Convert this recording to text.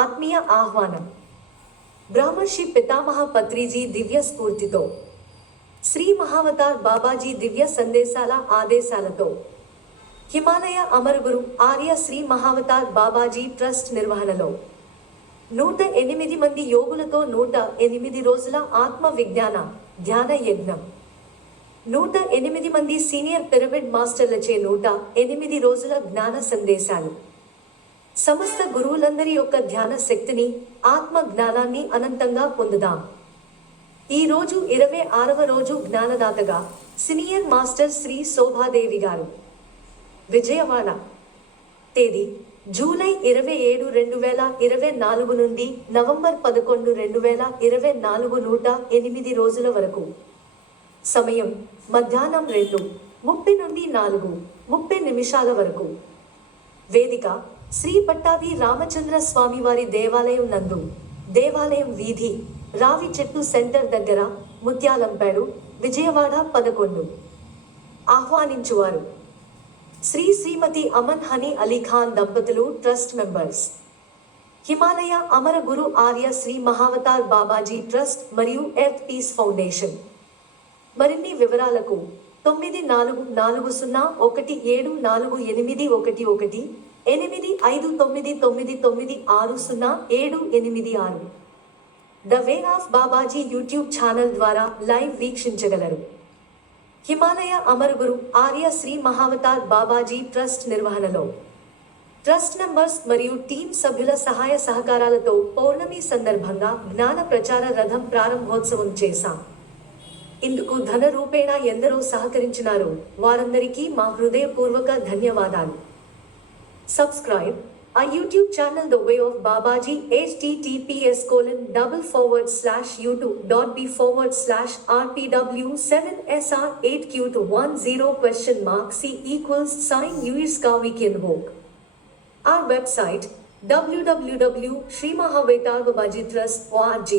ఆత్మీయ ఆహ్వానం. బ్రహ్మర్షి పితామహ పత్రిజీ దివ్య స్ఫూర్తితో, శ్రీ మహావతార్ బాబాజీ దివ్య సందేశాల ఆదేశాలతో, హిమాలయ అమరగురు ఆర్య శ్రీ మహావతార్ బాబాజీ ట్రస్ట్ నిర్వహణలో 108 మంది యోగులతో 108 రోజుల ఆత్మ విజ్ఞాన ధ్యాన యజ్ఞం. 108 మంది సీనియర్ పిరమిడ్ మాస్టర్లచే 108 రోజుల జ్ఞాన సందేశాలు. సమస్త గురువులందరి యొక్క ధ్యాన శక్తిని, ఆత్మ జ్ఞానాన్ని అనంతంగా పొందుదాం. ఈ రోజు 26వ రోజు జ్ఞానదాతగా సీనియర్ మాస్టర్ శ్రీ శోభాదేవి గారు. విజయవాడ. తేదీ జూలై 27, 2024 నుండి నవంబర్ 11, 2024 108 రోజుల వరకు. సమయం మధ్యాహ్నం 2:30 నుండి 4:30 వరకు. వేదిక శ్రీ పట్టాభి రామచంద్ర స్వామివారి దేవాలయం నందు, దేవాలయం వీధి, రావి చెట్టు సెంటర్ దగ్గర, ముత్యాలంపేడు, విజయవాడ 11. ఆహ్వానించువారు శ్రీ శ్రీమతి అమన్ హనీ అలీ ఖాన్ దంపతులు, ట్రస్ట్ మెంబర్స్. హిమాలయ అమర గురు ఆర్య శ్రీ మహావతార్ బాబాజీ ట్రస్ట్ మరియు ఎర్త్ పీస్ ఫౌండేషన్. మరిన్ని వివరాలకు 9401748811 8599906786 the way of Babaji YouTube channel ద్వారా లైవ్ వీక్షించగలరు. హిమాలయ అమరగురు ఆర్య శ్రీ మహావతార్ బాబాజీ ట్రస్ట్ నిర్వహణలో ట్రస్ట్ మెంబర్స్ మరియు టీమ్ సభ్యుల సహాయ సహకారాలతో పౌర్ణమి సందర్భంగా జ్ఞాన ప్రచార రథం ప్రారంభోత్సవం చేశాం. ఇందుకు ధన రూపేణా ఎందరో సహకరించినారో వారందరికీ మా హృదయపూర్వక ధన్యవాదాలు. Subscribe our YouTube channel The Way of Babaji https://youtube.b/rpw7sr8q210?C=sign US we can walk. Our website www.srimahavetarbabajitrust.org.